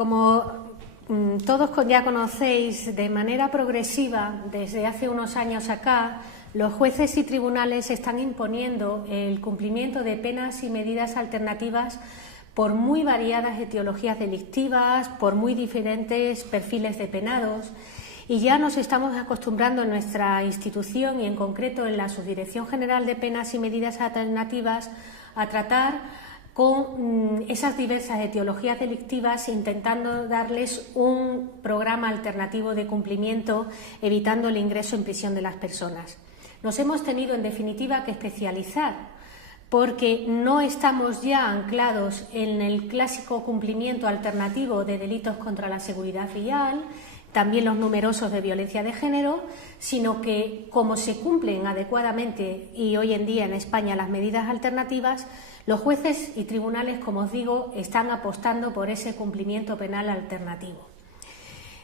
Como todos ya conocéis, de manera progresiva, desde hace unos años acá, los jueces y tribunales están imponiendo el cumplimiento de penas y medidas alternativas por muy variadas etiologías delictivas, por muy diferentes perfiles de penados, y ya nos estamos acostumbrando en nuestra institución y en concreto en la Subdirección General de Penas y Medidas Alternativas a tratar con esas diversas etiologías delictivas, intentando darles un programa alternativo de cumplimiento, evitando el ingreso en prisión de las personas. Nos hemos tenido, en definitiva, que especializar, porque no estamos ya anclados en el clásico cumplimiento alternativo de delitos contra la seguridad vial, también los numerosos de violencia de género, sino que, como se cumplen adecuadamente y hoy en día en España las medidas alternativas, los jueces y tribunales, como os digo, están apostando por ese cumplimiento penal alternativo.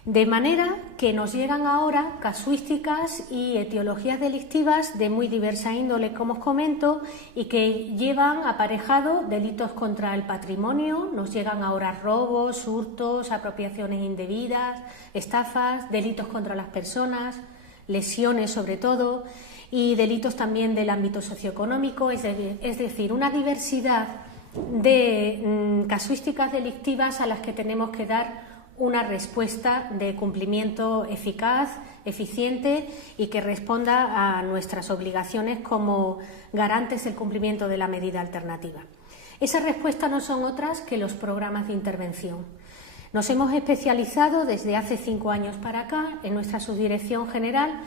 De manera que nos llegan ahora casuísticas y etiologías delictivas de muy diversa índole, como os comento, y que llevan aparejado delitos contra el patrimonio. Nos llegan ahora robos, hurtos, apropiaciones indebidas, estafas, delitos contra las personas, lesiones sobre todo, y delitos también del ámbito socioeconómico, es decir, una diversidad de casuísticas delictivas a las que tenemos que dar una respuesta de cumplimiento eficaz, eficiente y que responda a nuestras obligaciones como garantes del cumplimiento de la medida alternativa. Esa respuesta no son otras que los programas de intervención. Nos hemos especializado desde hace 5 años para acá en nuestra Subdirección General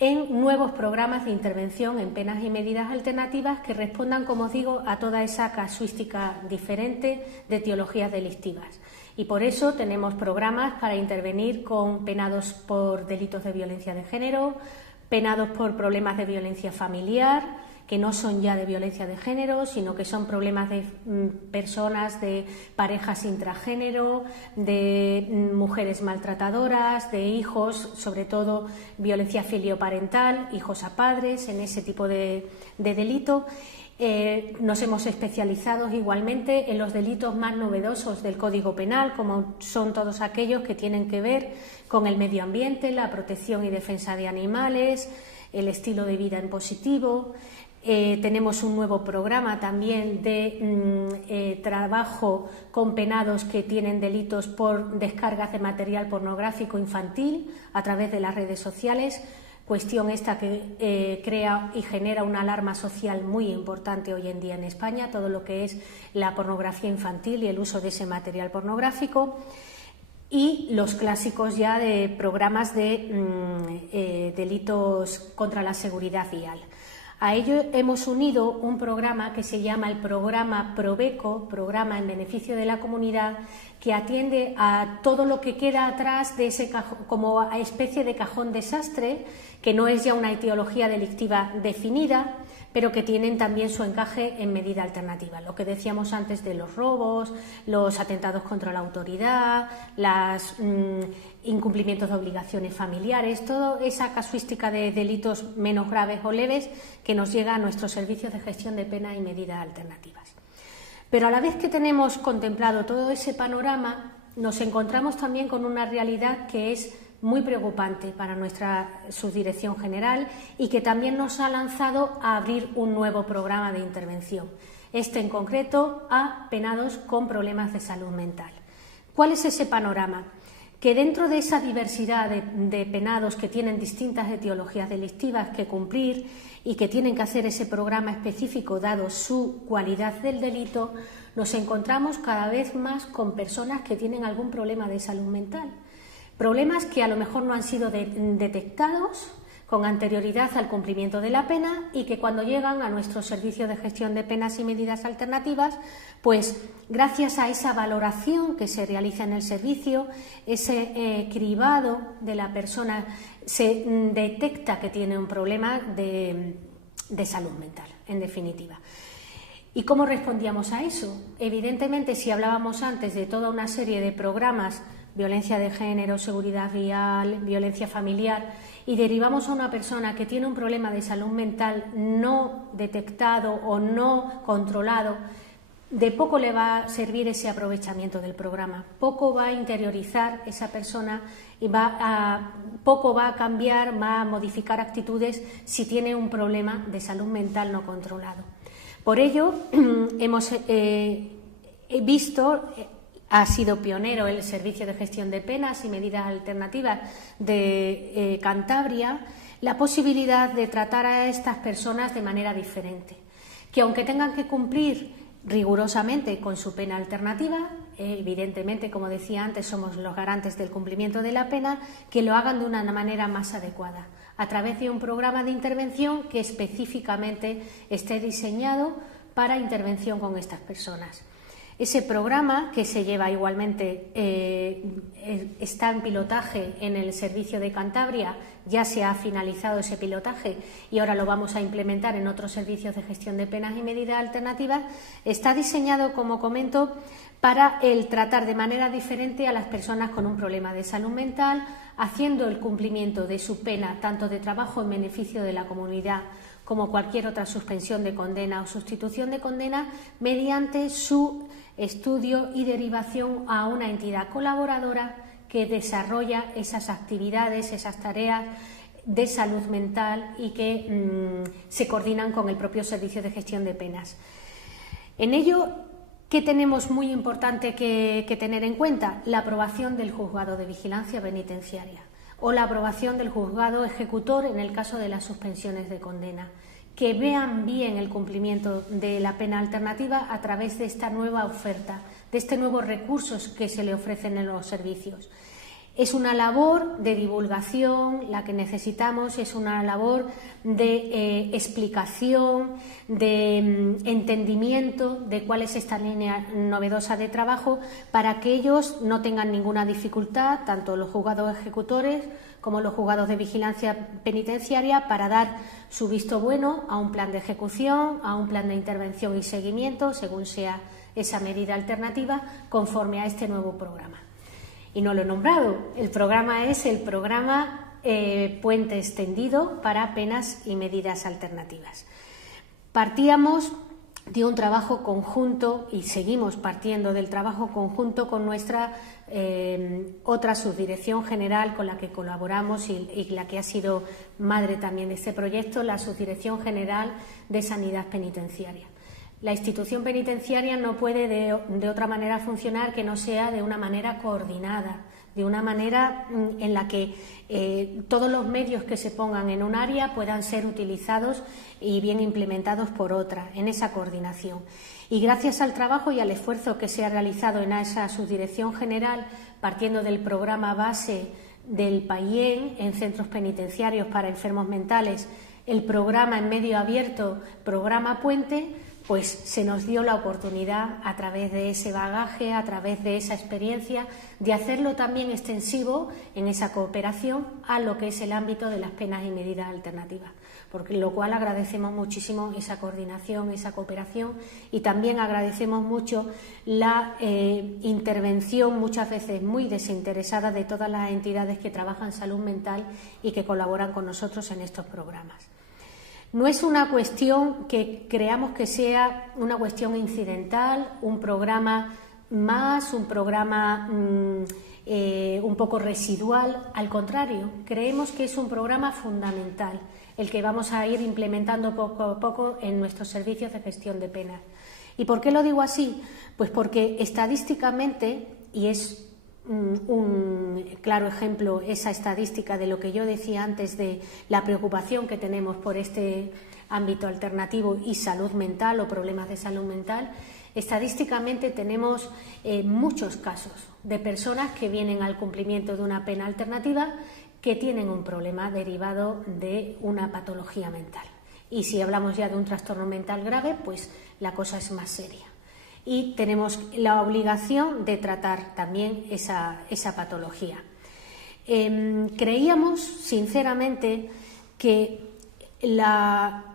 en nuevos programas de intervención en penas y medidas alternativas que respondan, como os digo, a toda esa casuística diferente de etiologías delictivas. Y por eso tenemos programas para intervenir con penados por delitos de violencia de género, penados por problemas de violencia familiar, que no son ya de violencia de género, sino que son problemas de personas, de parejas intragénero, de mujeres maltratadoras, de hijos, sobre todo violencia filioparental, hijos a padres, en ese tipo de delito. Nos hemos especializado igualmente en los delitos más novedosos del Código Penal, como son todos aquellos que tienen que ver con el medio ambiente, la protección y defensa de animales, el estilo de vida en positivo. Tenemos un nuevo programa también de trabajo con penados que tienen delitos por descargas de material pornográfico infantil a través de las redes sociales, cuestión esta que crea y genera una alarma social muy importante hoy en día en España, todo lo que es la pornografía infantil y el uso de ese material pornográfico, y los clásicos ya de programas de delitos contra la seguridad vial. A ello hemos unido un programa que se llama el programa Probeco, programa en beneficio de la comunidad, que atiende a todo lo que queda atrás de ese como a especie de cajón desastre, que no es ya una etiología delictiva definida, pero que tienen también su encaje en medida alternativa. Lo que decíamos antes de los robos, los atentados contra la autoridad, los incumplimientos de obligaciones familiares, toda esa casuística de delitos menos graves o leves que nos llega a nuestros servicios de gestión de pena y medidas alternativas. Pero a la vez que tenemos contemplado todo ese panorama, nos encontramos también con una realidad que es muy preocupante para nuestra Subdirección General y que también nos ha lanzado a abrir un nuevo programa de intervención, este en concreto a penados con problemas de salud mental. ¿Cuál es ese panorama? Que dentro de esa diversidad de penados que tienen distintas etiologías delictivas que cumplir y que tienen que hacer ese programa específico dado su cualidad del delito, nos encontramos cada vez más con personas que tienen algún problema de salud mental. Problemas que a lo mejor no han sido detectados con anterioridad al cumplimiento de la pena y que cuando llegan a nuestro servicio de gestión de penas y medidas alternativas, pues gracias a esa valoración que se realiza en el servicio, ese cribado de la persona, se detecta que tiene un problema de salud mental, en definitiva. ¿Y cómo respondíamos a eso? Evidentemente, si hablábamos antes de toda una serie de programas, violencia de género, seguridad vial, violencia familiar, y derivamos a una persona que tiene un problema de salud mental no detectado o no controlado, de poco le va a servir ese aprovechamiento del programa, poco va a interiorizar esa persona y poco va a cambiar, va a modificar actitudes si tiene un problema de salud mental no controlado. Por ello, hemos visto, ha sido pionero el Servicio de Gestión de Penas y Medidas Alternativas de Cantabria, la posibilidad de tratar a estas personas de manera diferente, que aunque tengan que cumplir rigurosamente con su pena alternativa, evidentemente, como decía antes, somos los garantes del cumplimiento de la pena, que lo hagan de una manera más adecuada, a través de un programa de intervención que específicamente esté diseñado para intervención con estas personas. Ese programa, que se lleva igualmente, está en pilotaje en el Servicio de Cantabria, ya se ha finalizado ese pilotaje y ahora lo vamos a implementar en otros servicios de gestión de penas y medidas alternativas, está diseñado, como comento, para el tratar de manera diferente a las personas con un problema de salud mental, haciendo el cumplimiento de su pena, tanto de trabajo en beneficio de la comunidad como cualquier otra suspensión de condena o sustitución de condena, mediante su estudio y derivación a una entidad colaboradora que desarrolla esas actividades, esas tareas de salud mental y que se coordinan con el propio Servicio de Gestión de Penas. En ello, ¿qué tenemos muy importante que tener en cuenta? La aprobación del Juzgado de Vigilancia Penitenciaria o la aprobación del Juzgado Ejecutor en el caso de las suspensiones de condena, que vean bien el cumplimiento de la pena alternativa a través de esta nueva oferta, de este nuevo recursos que se le ofrecen en los servicios. Es una labor de divulgación, la que necesitamos, es una labor de explicación, de entendimiento de cuál es esta línea novedosa de trabajo para que ellos no tengan ninguna dificultad, tanto los juzgados ejecutores como los juzgados de vigilancia penitenciaria, para dar su visto bueno a un plan de ejecución, a un plan de intervención y seguimiento, según sea esa medida alternativa, conforme a este nuevo programa. Y no lo he nombrado, el programa es el programa Puente Extendido para Penas y Medidas Alternativas. Partíamos de un trabajo conjunto y seguimos partiendo del trabajo conjunto con nuestra otra subdirección general con la que colaboramos y la que ha sido madre también de este proyecto, la Subdirección General de Sanidad Penitenciaria. La institución penitenciaria no puede de otra manera funcionar que no sea de una manera coordinada, de una manera en la que todos los medios que se pongan en un área puedan ser utilizados y bien implementados por otra, en esa coordinación. Y gracias al trabajo y al esfuerzo que se ha realizado en esa subdirección general, partiendo del programa base del PAIEN en centros penitenciarios para enfermos mentales, el programa en medio abierto, programa Puente, pues se nos dio la oportunidad, a través de ese bagaje, a través de esa experiencia, de hacerlo también extensivo en esa cooperación a lo que es el ámbito de las penas y medidas alternativas, por lo cual agradecemos muchísimo esa coordinación, esa cooperación, y también agradecemos mucho la intervención, muchas veces muy desinteresada, de todas las entidades que trabajan salud mental y que colaboran con nosotros en estos programas. No es una cuestión que creamos que sea una cuestión incidental, un programa más, un programa un poco residual. Al contrario, creemos que es un programa fundamental, el que vamos a ir implementando poco a poco en nuestros servicios de gestión de penas. ¿Y por qué lo digo así? Pues porque estadísticamente, y es un claro ejemplo esa estadística de lo que yo decía antes de la preocupación que tenemos por este ámbito alternativo y salud mental o problemas de salud mental, estadísticamente tenemos muchos casos de personas que vienen al cumplimiento de una pena alternativa que tienen un problema derivado de una patología mental. Y si hablamos ya de un trastorno mental grave, pues la cosa es más seria. Y tenemos la obligación de tratar también esa patología. Creíamos, sinceramente, que la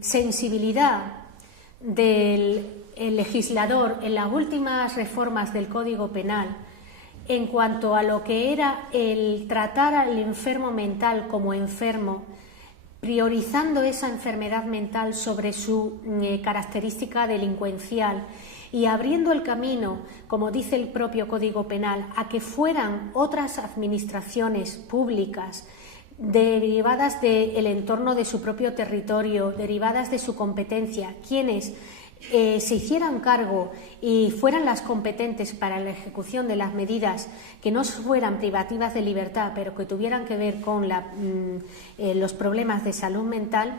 sensibilidad del legislador en las últimas reformas del Código Penal en cuanto a lo que era el tratar al enfermo mental como enfermo priorizando esa enfermedad mental sobre su característica delincuencial y abriendo el camino, como dice el propio Código Penal, a que fueran otras administraciones públicas derivadas del entorno de su propio territorio, derivadas de su competencia, quienes se hicieran cargo y fueran las competentes para la ejecución de las medidas que no fueran privativas de libertad, pero que tuvieran que ver con los problemas de salud mental,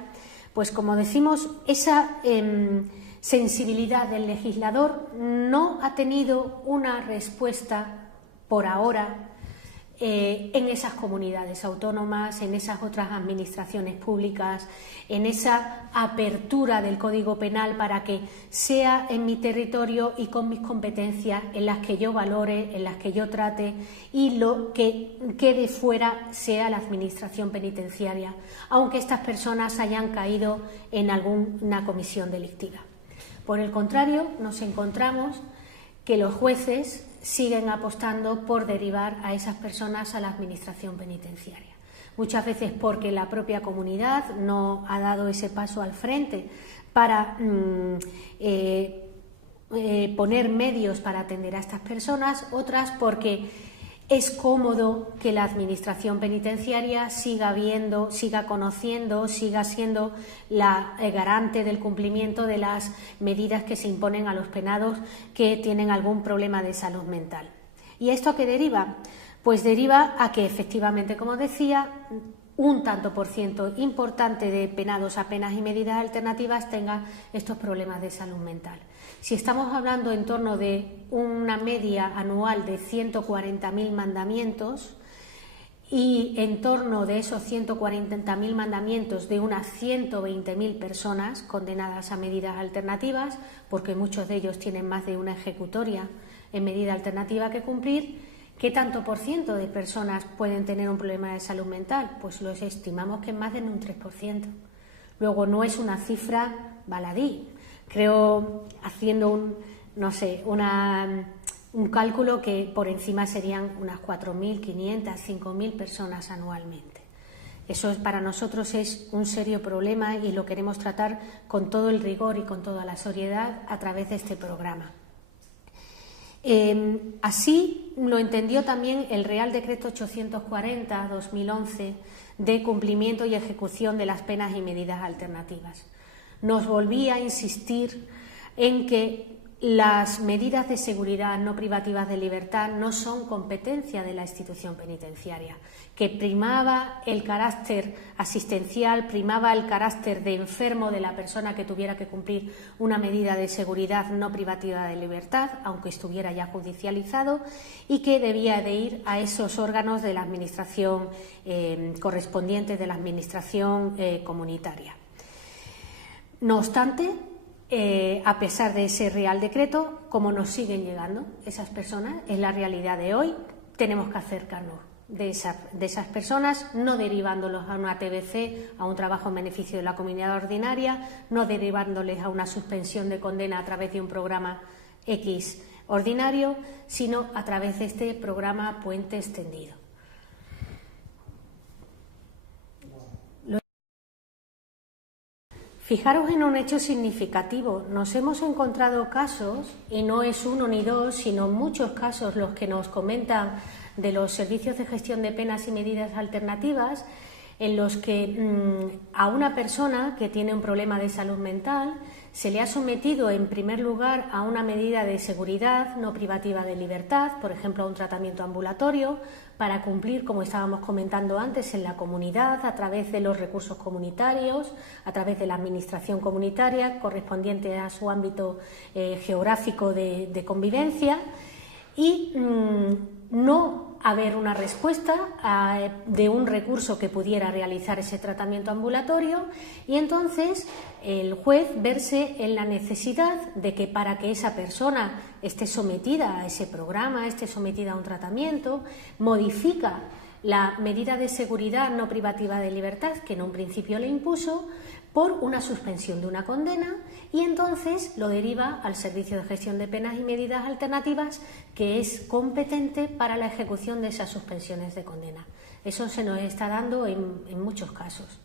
pues como decimos, esa sensibilidad del legislador no ha tenido una respuesta por ahora en esas comunidades autónomas, en esas otras administraciones públicas, en esa apertura del Código Penal para que sea en mi territorio y con mis competencias en las que yo valore, en las que yo trate, y lo que quede fuera sea la administración penitenciaria, aunque estas personas hayan caído en alguna comisión delictiva. Por el contrario, nos encontramos que los jueces siguen apostando por derivar a esas personas a la administración penitenciaria. Muchas veces porque la propia comunidad no ha dado ese paso al frente para poner medios para atender a estas personas, otras porque es cómodo que la administración penitenciaria siga viendo, siga conociendo, siga siendo la garante del cumplimiento de las medidas que se imponen a los penados que tienen algún problema de salud mental. ¿Y esto a qué deriva? Pues deriva a que efectivamente, como decía, un tanto por ciento importante de penados a penas y medidas alternativas tenga estos problemas de salud mental. Si estamos hablando en torno de una media anual de 140.000 mandamientos y en torno de esos 140.000 mandamientos de unas 120.000 personas condenadas a medidas alternativas, porque muchos de ellos tienen más de una ejecutoria en medida alternativa que cumplir, ¿qué tanto por ciento de personas pueden tener un problema de salud mental? Pues los estimamos que más de un 3%. Luego no es una cifra baladí. Creo, haciendo un cálculo, que por encima serían unas 4.500, 5.000 personas anualmente. Eso para nosotros es un serio problema y lo queremos tratar con todo el rigor y con toda la seriedad a través de este programa. Así lo entendió también el Real Decreto 840/2011 de cumplimiento y ejecución de las penas y medidas alternativas. Nos volvía a insistir en que las medidas de seguridad no privativas de libertad no son competencia de la institución penitenciaria, que primaba el carácter asistencial, primaba el carácter de enfermo de la persona que tuviera que cumplir una medida de seguridad no privativa de libertad, aunque estuviera ya judicializado, y que debía de ir a esos órganos de la administración correspondientes de la administración comunitaria. No obstante, a pesar de ese Real Decreto, como nos siguen llegando esas personas, es la realidad de hoy, tenemos que acercarnos de esas personas, no derivándolos a una TBC, a un trabajo en beneficio de la comunidad ordinaria, no derivándoles a una suspensión de condena a través de un programa X ordinario, sino a través de este programa Puente Extendido. Fijaros en un hecho significativo. Nos hemos encontrado casos, y no es uno ni dos, sino muchos casos los que nos comentan de los servicios de gestión de penas y medidas alternativas, en los que a una persona que tiene un problema de salud mental se le ha sometido en primer lugar a una medida de seguridad no privativa de libertad, por ejemplo a un tratamiento ambulatorio, para cumplir, como estábamos comentando antes, en la comunidad, a través de los recursos comunitarios, a través de la administración comunitaria correspondiente a su ámbito geográfico de convivencia, y no haber una respuesta de un recurso que pudiera realizar ese tratamiento ambulatorio, y entonces el juez verse en la necesidad de que, para que esa persona esté sometida a ese programa, esté sometida a un tratamiento, modifica la medida de seguridad no privativa de libertad que en un principio le impuso por una suspensión de una condena, y entonces lo deriva al Servicio de Gestión de Penas y Medidas Alternativas, que es competente para la ejecución de esas suspensiones de condena. Eso se nos está dando en muchos casos.